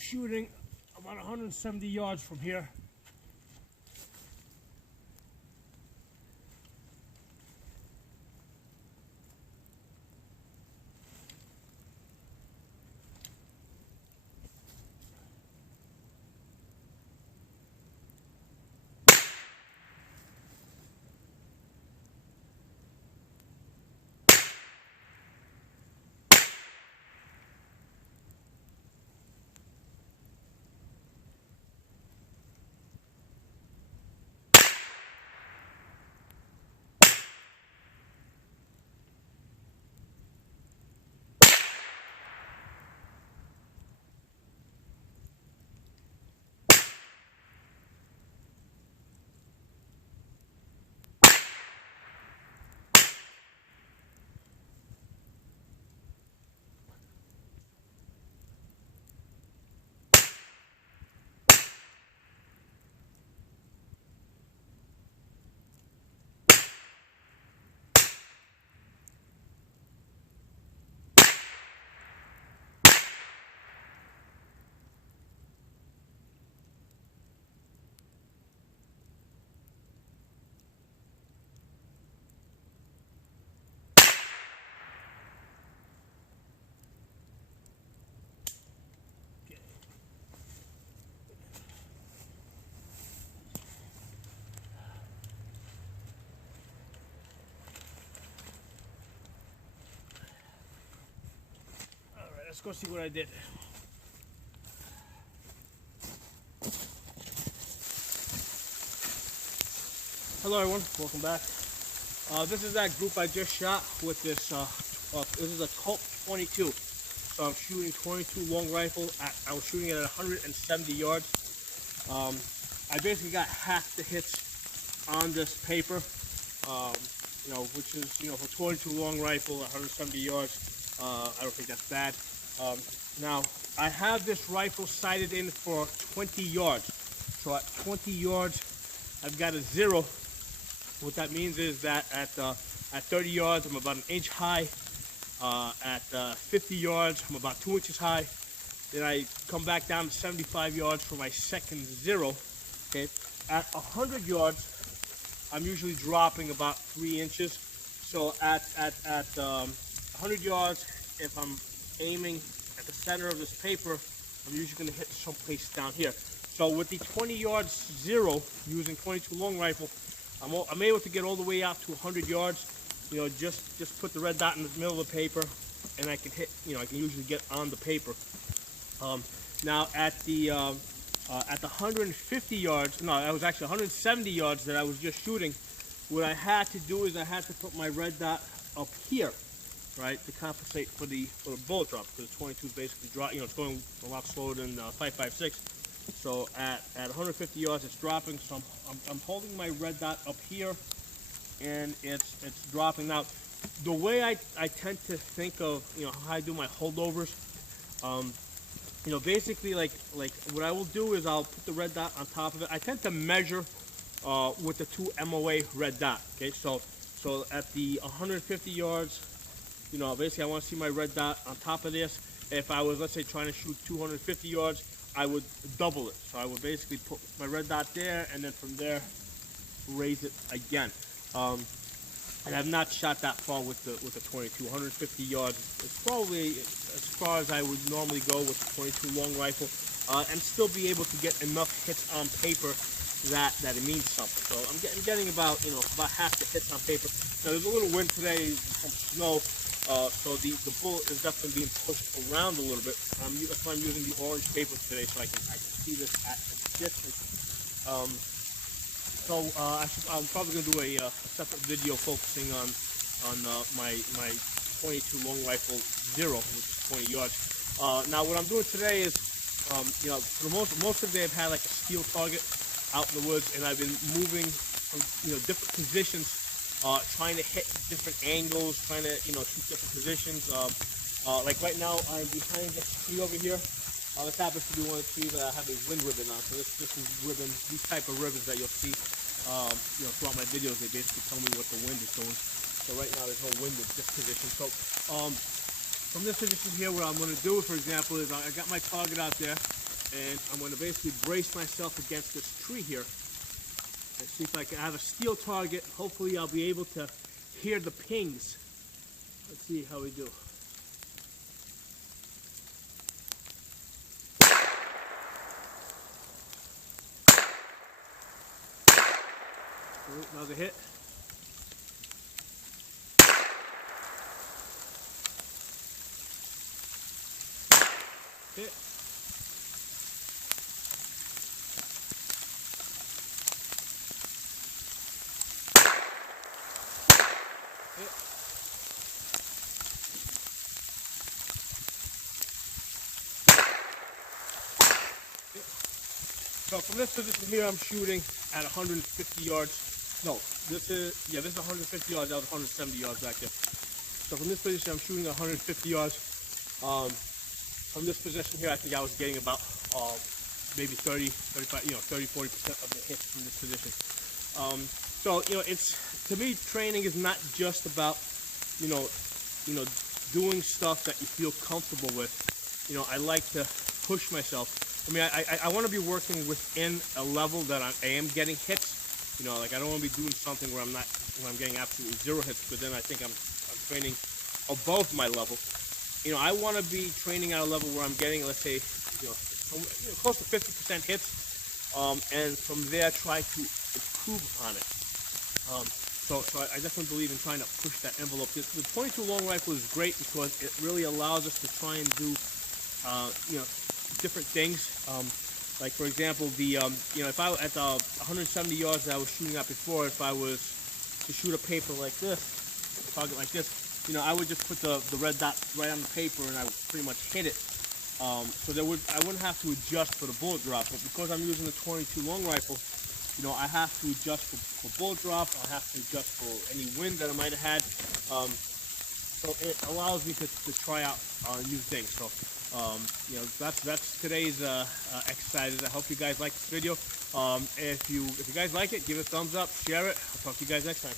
shooting about 170 yards from here. Let's go see what I did. Hello everyone, welcome back. This is that group I just shot with this. This is a Colt 22. So I'm shooting 22 long rifle. I was shooting it at 170 yards. I basically got half the hits on this paper. Which is for 22 long rifle, 170 yards. I don't think that's bad. Now, I have this rifle sighted in for 20 yards. So at 20 yards, I've got a 0. What that means is that at 30 yards, I'm about 1 inch high. At 50 yards, I'm about 2 inches high. Then I come back down to 75 yards for my second 0. Okay. At 100 yards, I'm usually dropping about 3 inches. So at 100 yards, if I'm aiming at the center of this paper, I'm usually going to hit someplace down here. So with the 20 yards 0, using 22 long rifle, I'm able to get all the way out to 100 yards. Just put the red dot in the middle of the paper, and I can hit. I can usually get on the paper. Now at the 150 yards, no, I was actually 170 yards that I was just shooting. What I had to do is I had to put my red dot up here, right, to compensate for the bullet drop, because 22 is basically it's going a lot slower than 5.56. So at 150 yards, it's dropping. So I'm holding my red dot up here, and it's dropping. Now, the way I tend to think of how I do my holdovers, basically like what I will do is I'll put the red dot on top of it. I tend to measure with the 2 MOA red dot. Okay, so at the 150 yards, basically I want to see my red dot on top of this. If I was, let's say, trying to shoot 250 yards, I would double it. So I would basically put my red dot there, and then from there raise it again. And I've not shot that far with the 22. 150 yards. It's probably as far as I would normally go with the 22 long rifle, and still be able to get enough hits on paper that it means something. So I'm getting about half the hits on paper. Now there's a little wind today, some snow. So the bullet is definitely being pushed around a little bit. That's why I'm using the orange paper today, so I can see this at a distance. I'm probably going to do a separate video focusing on my 22 long rifle 0, which is 20 yards. Now what I'm doing today is, for most of the day I've had like a steel target out in the woods, and I've been moving from different positions. Trying to hit different angles, trying to shoot different positions. Like right now, I'm behind this tree over here. This happens to be one of the trees that I have a wind ribbon on. So this is ribbon, these type of ribbons that you'll see, throughout my videos. They basically tell me what the wind is doing. So right now, there's no wind in this position. So from this position here, what I'm going to do, for example, is I got my target out there. and I'm going to basically brace myself against this tree here and see if I can have a steel target. Hopefully I'll be able to hear the pings. Let's see how we do. Another hit. Hit. Hit. Hit. So from this position here, I'm shooting at 150 yards. No, this is 150 yards. That was 170 yards back there. So from this position, I'm shooting 150 yards. From this position here, I think I was getting about maybe 30, 35, 30, 40% of the hits from this position. So it's, to me, training is not just about doing stuff that you feel comfortable with. I like to push myself. I mean, I want to be working within a level that I am getting hits. Like I don't want to be doing something where I'm getting absolutely zero hits, but then I think I'm training above my level. I want to be training at a level where I'm getting, let's say, close to 50% hits, and from there try to improve upon it. So I definitely believe in trying to push that envelope. The 22 long rifle is great because it really allows us to try and do, different things. Like for example, if I at the 170 yards that I was shooting at before, if I was to shoot a paper like this, a target like this, I would just put the red dot right on the paper and I would pretty much hit it. So I wouldn't have to adjust for the bullet drop. But because I'm using the 22 long rifle, I have to adjust for bullet drop. I have to adjust for any wind that I might have had. So it allows me to try out new things. So that's today's exercises. I hope you guys like this video. If you guys like it, give it a thumbs up, share it. I'll talk to you guys next time.